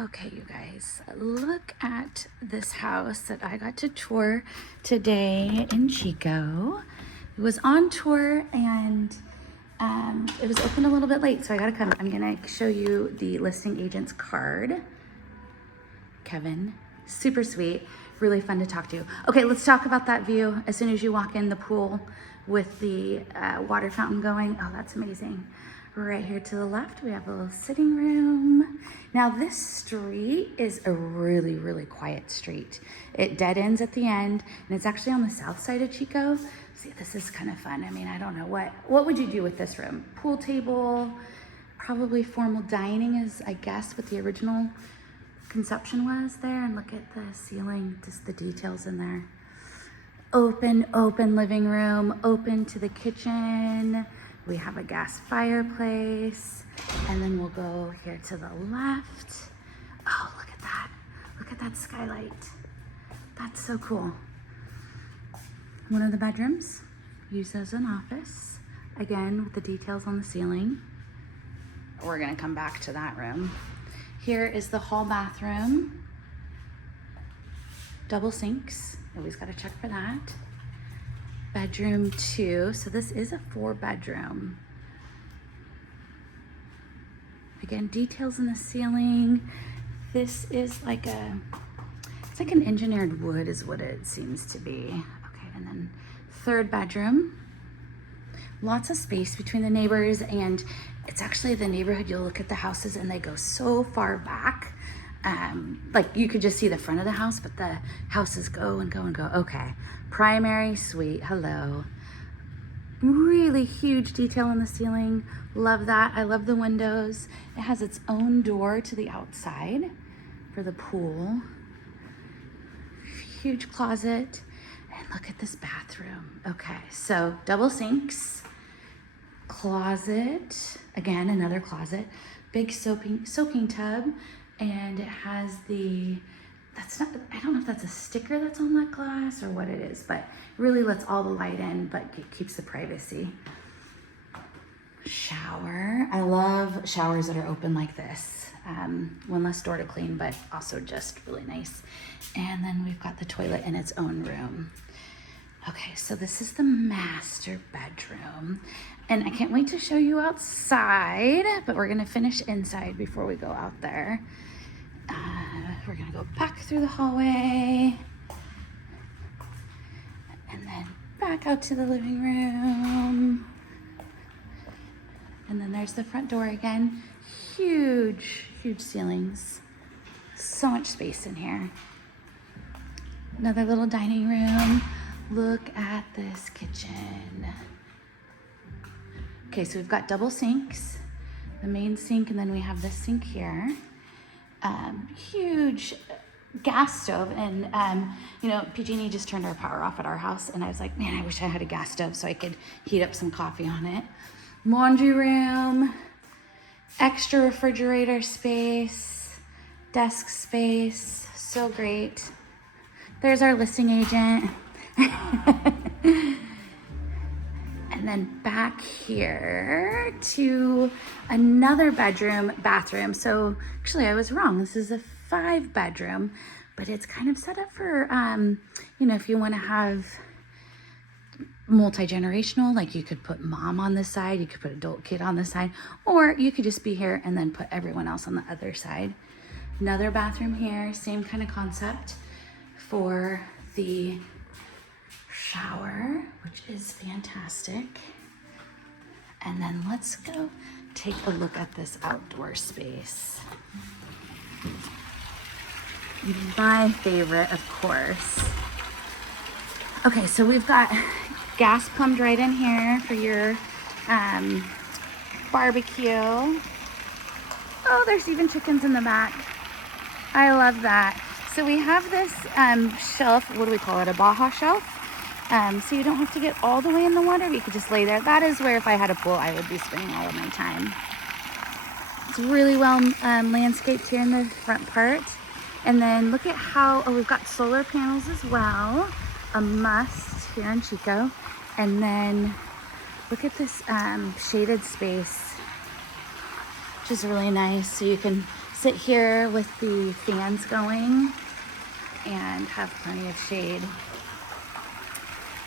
Okay, you guys, look at this house that I got to tour today in Chico. It was on tour and it was open a little bit late, so I gotta come. I'm gonna show you the listing agent's card. Kevin, super sweet, really fun to talk to. Okay, let's talk about that view. As soon as you walk in, the pool with the water fountain going. Oh, that's amazing. Right here to the left, we have a little sitting room. Now this street is a really, really quiet street. It dead ends at the end, and it's actually on the south side of Chico. See, this is kind of fun. I mean, I don't know, what would you do with this room? Pool table, probably formal dining is, I guess, what the original conception was there. And look at the ceiling, just the details in there. Open living room, open to the kitchen. We have a gas fireplace, and then we'll go here to the left. Oh, look at that. Look at that skylight. That's so cool. One of the bedrooms used as an office. Again, with the details on the ceiling. We're gonna come back to that room. Here is the hall bathroom. Double sinks, always gotta check for that. Bedroom 2, so this is a 4-bedroom. Again, details in the ceiling. This is like it's like an engineered wood is what it seems to be. Okay, and then 3rd bedroom. Lots of space between the neighbors, and it's actually the neighborhood. You'll look at the houses and they go so far back. Like you could just see the front of the house, but the houses go and go and go. Okay, primary suite, hello. Really huge detail in the ceiling. Love that. I love the windows. It has its own door to the outside for the pool. Huge closet. And look at this bathroom. Okay, so double sinks, closet, again, another closet, big soaking tub. And it has I don't know if that's a sticker that's on that glass or what it is, but it really lets all the light in, but it keeps the privacy. Shower. I love showers that are open like this. One less door to clean, but also just really nice. And then we've got the toilet in its own room. Okay, so this is the master bedroom. And I can't wait to show you outside, but we're gonna finish inside before we go out there. We're gonna go back through the hallway and then back out to the living room. And then there's the front door again. Huge ceilings. So much space in here. Another little dining room. Look at this kitchen. Okay, so we've got double sinks, the main sink, and then we have this sink here. Huge gas stove, and you know, PG&E just turned our power off at our house, and I was like, man, I wish I had a gas stove so I could heat up some coffee on it. Laundry room, extra refrigerator space, desk space, so great. There's our listing agent. And then back here to another bathroom. So actually I was wrong. This is a 5-bedroom, but it's kind of set up for, you know, if you want to have multi-generational, like you could put mom on this side, you could put adult kid on this side, or you could just be here and then put everyone else on the other side. Another bathroom here, same kind of concept for the shower, which is fantastic. And then let's go take a look at this outdoor space. My favorite, of course. Okay, so we've got gas plumbed right in here for your barbecue. Oh, there's even chickens in the back. I love that. So we have this shelf, what do we call it, a Baja shelf? So you don't have to get all the way in the water, you could just lay there. That is where, if I had a pool, I would be spending all of my time. It's really well landscaped here in the front part. And then look at how, we've got solar panels as well, a must here in Chico. And then look at this shaded space, which is really nice. So you can sit here with the fans going and have plenty of shade.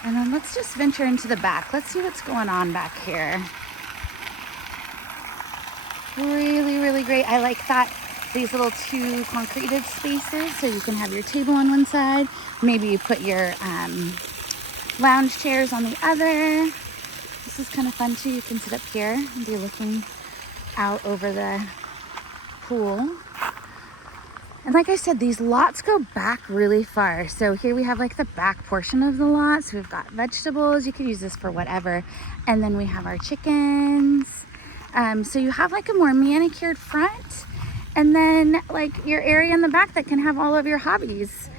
And then let's just venture into the back. Let's see what's going on back here. Really, really great. I like that these little two concreted spaces, so you can have your table on one side. Maybe you put your lounge chairs on the other. This is kind of fun too. You can sit up here and be looking out over the pool. And like I said, these lots go back really far. So here we have like the back portion of the lot. So we've got vegetables. You could use this for whatever. And then we have our chickens. So you have like a more manicured front. And then like your area in the back that can have all of your hobbies.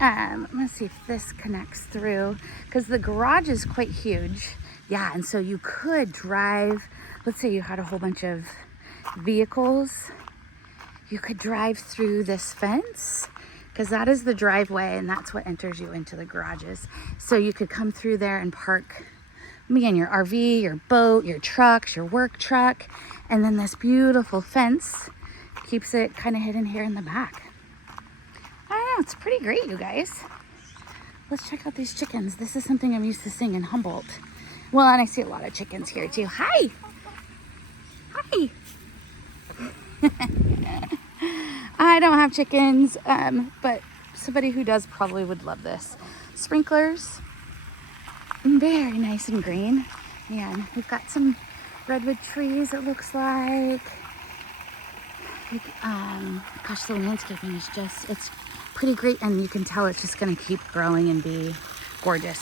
Let's see if this connects through, because the garage is quite huge. Yeah, and so you could drive, let's say you had a whole bunch of vehicles. You could drive through this fence, because that is the driveway and that's what enters you into the garages. So you could come through there and park, again, your RV, your boat, your trucks, your work truck. And then this beautiful fence keeps it kind of hidden here in the back. I don't know, it's pretty great, you guys. Let's check out these chickens. This is something I'm used to seeing in Humboldt. Well, and I see a lot of chickens here too. Hi. Hi. I don't have chickens, but somebody who does probably would love this. Sprinklers, very nice and green. And we've got some redwood trees, it looks like. Gosh, the landscaping is just, it's pretty great, and you can tell it's just gonna keep growing and be gorgeous.